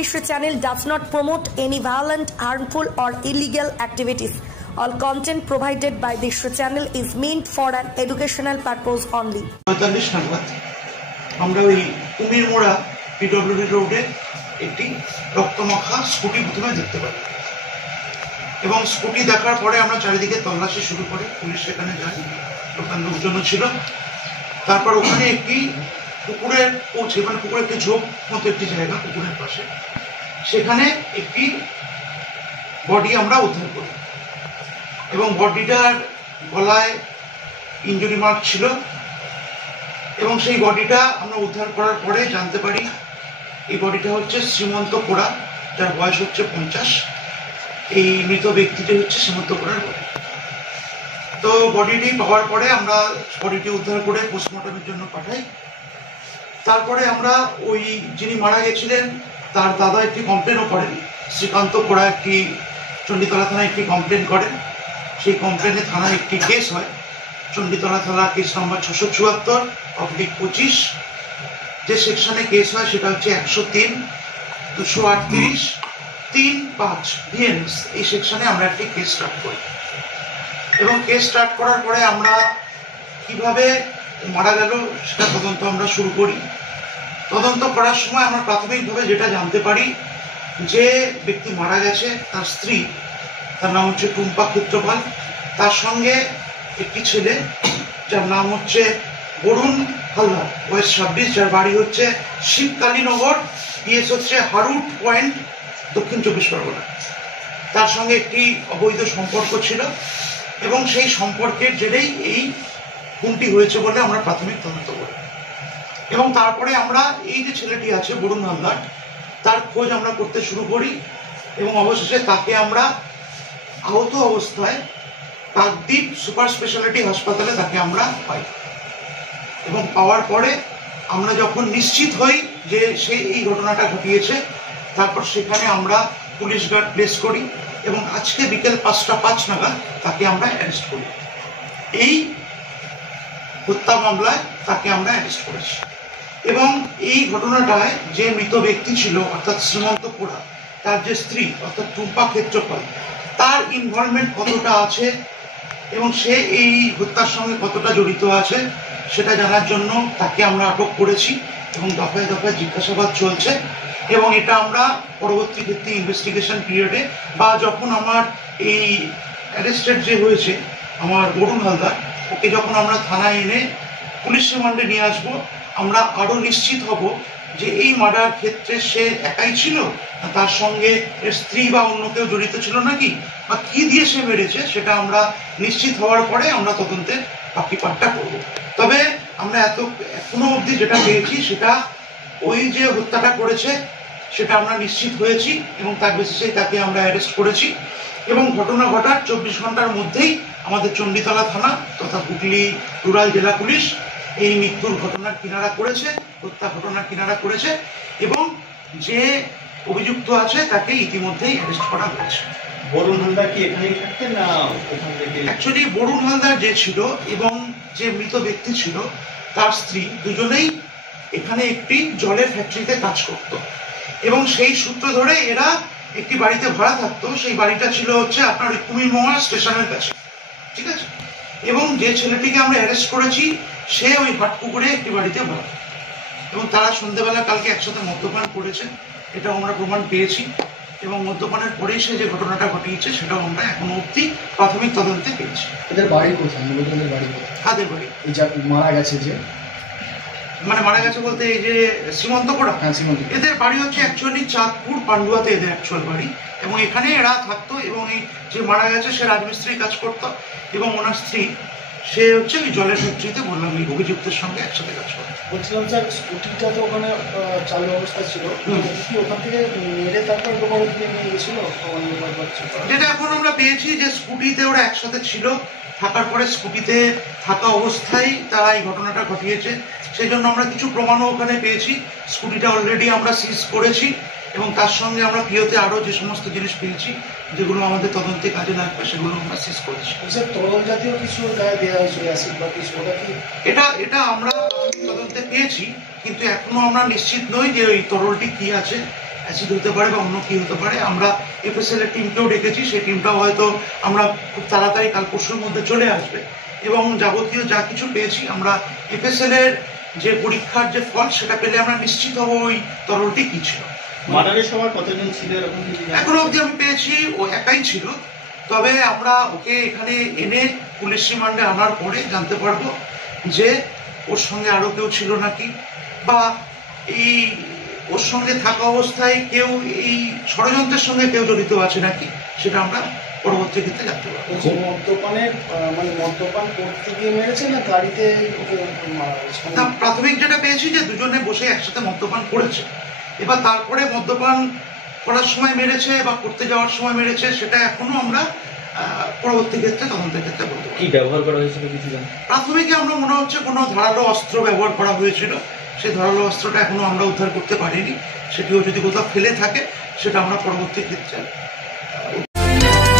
This channel does not promote any violent, harmful or illegal activities. All content provided by this channel is meant for an educational purpose only. আমরা ওই Kumirmora PWD রোডে একটি রক্তমাখা scooty প্রথমে দেখতে পাই এবং scooty দেখার পরে আমরা চারিদিকে তল্লাশি শুরু করি। পুলিশ সেখানে যায়, দোকান লোকজনও ছিল। তারপর ওখানে একটি পুকুরের পৌঁছে, মানে পুকুরের একটি ঝোপ মতো একটি জায়গা পুকুরের পাশে, সেখানে একটি বডি আমরা উদ্ধার করি এবং বডিটার গলায় ইনজুরি মার্ক ছিল এবং সেই বডিটা আমরা উদ্ধার করার পরে জানতে পারি এই বডিটা হচ্ছে শ্রীমন্ত কোড়া, যার বয়স হচ্ছে 50। এই মৃত ব্যক্তিটি হচ্ছে শ্রীমন্ত কোড়ার বডি। তো বডিটি পাওয়ার পরে আমরা বডিটি উদ্ধার করে পোস্টমর্টমের জন্য পাঠাই। তারপরে আমরা ওই যিনি মারা গেছিলেন তার দাদা একটি কমপ্লেনও করেন। শ্রীকান্ত কোড়া একটি চণ্ডীতলা থানায় একটি কমপ্লেন করেন। সেই কমপ্লেনে থানায় একটি কেস হয়, চণ্ডীতলা থানা কেস নম্বর 674/25। যে সেকশনে কেস হয় সেটা হচ্ছে 103, 238, 3-5 বিএনএস। এই সেকশনে আমরা একটি কেস স্টার্ট করি এবং কেস স্টার্ট করার পরে আমরা কিভাবে মারা গেল সেটা তদন্ত আমরা শুরু করি। তদন্ত করার সময় আমরা প্রাথমিকভাবে যেটা জানতে পারি, যে ব্যক্তি মারা গেছে তার স্ত্রী, তার নাম হচ্ছে টুম্পা ক্ষেত্রপাল, তার সঙ্গে একটি ছেলে যার নাম হচ্ছে বরুণ হালদার, বয়স 26, যার বাড়ি হচ্ছে শিবকালীনগর, পিএস হচ্ছে হারুট পয়েন্ট, দক্ষিণ 24 পরগনা। তার সঙ্গে একটি অবৈধ সম্পর্ক ছিল এবং সেই সম্পর্কের জেরেই এই খুনটি হয়েছে বলে আমরা প্রাথমিক তদন্ত করি। এবং তারপরে আমরা এই যে ছেলেটি আছে বরুণ হালদার, তার খোঁজ আমরা করতে শুরু করি এবং অবশেষে তাকে আমরা আহত অবস্থায় কাকদ্বীপ সুপার স্পেশালিটি হাসপাতালে তাকে আমরা পাই এবং পাওয়ার পরে আমরা যখন নিশ্চিত হই যে সে এই ঘটনাটা ঘটিয়েছে, তারপর সেখানে আমরা পুলিশ গার্ড প্লেস করি এবং আজকে বিকেল 5টা 5 নাগাদ তাকে আমরা অ্যারেস্ট করি। এই হত্যা মামলায় তাকে আমরা অ্যারেস্ট করেছি এবং এই ঘটনাটায় যে মৃত ব্যক্তি ছিল অর্থাৎ শ্রীমন্ত কোড়া, তার যে স্ত্রী অর্থাৎ টুম্পা ক্ষেত্রপাল, তার ইনভলভমেন্ট কতটা আছে এবং সে এই হত্যার সঙ্গে কতটা জড়িত আছে সেটা জানার জন্য তাকে আমরা আটক করেছি এবং দফায় দফায় জিজ্ঞাসাবাদ চলছে। এবং এটা আমরা পরবর্তী ক্ষেত্রে ইনভেস্টিগেশন পিরিয়ডে বা যখন আমার এই অ্যারেস্টেড যে হয়েছে আমার বরুণ হালদার, ওকে যখন আমরা থানায় এনে পুলিশ রিমান্ডে নিয়ে আসবো, আমরা আরো নিশ্চিত হব যে এই মার্ডার ক্ষেত্রে সে একাই ছিল, তার সঙ্গে এর স্ত্রী বা অন্য কেউ জড়িত ছিল নাকি, বা কি দিয়ে সে মেরেছে, সেটা আমরা নিশ্চিত হওয়ার পরে আমরা তদন্তের বাকি পার্টটা করব। তবে আমরা এখনো অবধি যেটা পেয়েছি সেটা ওই যে হত্যাটা করেছে সেটা আমরা নিশ্চিত হয়েছি এবং তার বেসিসে তাকে আমরা অ্যারেস্ট করেছি এবং ঘটনা ঘটার 24 ঘন্টার মধ্যেই আমাদের চণ্ডীতলা থানা তথা হুগলি রুরাল জেলা পুলিশ এই মৃত্যুর ঘটনার কিনারা করেছে, হত্যা ঘটনার কিনারা করেছে এবং যে অভিযুক্ত আছে তাকে ইতিমধ্যেই অ্যারেস্ট করা হয়েছে। বরুণ হালদার কি এখানেই থাকতেন না ওখান থেকে? অ্যাকচুয়ালি বরুণ হালদার যে ছিল এবং যে মৃত ব্যক্তি ছিল তার স্ত্রী, দুজনেই এখানে একটি জলের ফ্যাক্টরিতে কাজ করত এবং সেই সূত্র ধরে এরা একটি বাড়িতে ভাড়া থাকতো। সেই বাড়িটা ছিল হচ্ছে আপনার কুমিরমোড়া স্টেশনের কাছে, ঠিক আছে। এবং যে ছেলেটিকে আমরা অ্যারেস্ট করেছি সে ওই হাটপুকুরে একটি বাড়িতে ভাড়া এবং তারা সন্ধ্যেবেলা কালকে একসাথে মদ্যপান করেছে, এটাও আমরা প্রমাণ পেয়েছি এবং মদ্যপানের পরেই সে যে ঘটনাটা ঘটিয়েছে সেটাও আমরা এখনো অবধি প্রাথমিক তদন্তে পেয়েছি। এদের বাড়ি কোথায়? মূলতনের বাড়ি কোথায়? কাদের বাড়ি? এই যা মারা গেছে, যে মানে মারা গেছে বলতে এই যে শ্রীমন্ত কোড়া, এদের বাড়ি হচ্ছে অ্যাকচুয়ালি চাঁদপুর পান্ডুয়াতে এদের অ্যাকচুয়াল বাড়ি এবং এখানে এরা থাকতো এবং এই যে মারা গেছে সে রাজমিস্ত্রি কাজ করতো এবং ওনার স্ত্রী সে হচ্ছে ওই জলের ফ্যাক্টরিতে, বললাম, এই অভিযুক্তের সঙ্গে একসাথে কাজ করে। বলছিলাম স্যার, স্কুটিটা তো ওখানে চালু অবস্থা ছিল, ওখান থেকে মেরে তারপর তোমার নিয়ে গেছিল? যেটা এখন আমরা পেয়েছি যে স্কুটিতে ওরা একসাথে ছিল, থাকার পরে স্কুটিতে থাকা অবস্থায় তারা এই ঘটনাটা ঘটিয়েছে। সেই জন্য আমরা কিছু প্রমাণও ওখানে পেয়েছি। স্কুটিটা অলরেডি আমরা সিজ করেছি এবং তার সঙ্গে আমরা পিওতে আরো যে সমস্ত জিনিস পেয়েছি যেগুলো আমাদের তদন্তে কাজে লাগবে সেগুলো আমরা সিজ করেছি। তরল জাতীয় কিছু গায়ে দেওয়া হয়েছিল, অ্যাসিড বা কিছু, এটা আমরা তদন্তে পেয়েছি কিন্তু এখনো আমরা নিশ্চিত নই যে ওই তরলটি কি আছে। অ্যাসিড হতে পারে বা অন্য কি হতে পারে। আমরা এফএসএল এর টিমকেও ডেকেছি, সেই টিমটাও হয়তো আমরা খুব তাড়াতাড়ি কাল পরশুর মধ্যে চলে আসবে এবং যাবতীয় যা কিছু পেয়েছি আমরা এফএসএল এর যে পরীক্ষার যে ফল সেটা পেলে আমরা নিশ্চিত হব ওই তরলটি কি ছিল। মার্ডারের সময় কতজন ছিল এরকম? এখনো অবধি আমি পেয়েছি ও একাই ছিল, তবে আমরা ওকে এখানে এনে পুলিশ রিমান্ডে আনার পরে জানতে পারবো যে ওর সঙ্গে আরো কেউ ছিল নাকি, বা এই ওর সঙ্গে থাকা অবস্থায় কেউ এই ষড়যন্ত্রের সঙ্গে কেউ জড়িত আছে নাকি, সেটা আমরা পরবর্তী ক্ষেত্রে জানতে পারবো। মদ্যপান করতে গিয়ে মেরেছে না গাড়িতে? প্রাথমিক যেটা পেয়েছি যে দুজনে বসে একসাথে মদ্যপান করেছে, এবার তারপরে মদ্যপান করার সময় মেরেছে বা করতে যাওয়ার সময় মেরেছে সেটা এখনো আমরা পরবর্তী ক্ষেত্রে তদন্তের ক্ষেত্রে বলতে পারি। কি ব্যবহার করা হয়েছিল কিছু জানেন? প্রাথমিকে আমরা মনে হচ্ছে কোনো ধারালো অস্ত্র ব্যবহার করা হয়েছিল, সেই ধারালো অস্ত্রটা এখনো আমরা উদ্ধার করতে পারিনি, সেটিও যদি কোথাও ফেলে থাকে সেটা আমরা পরবর্তী ক্ষেত্রে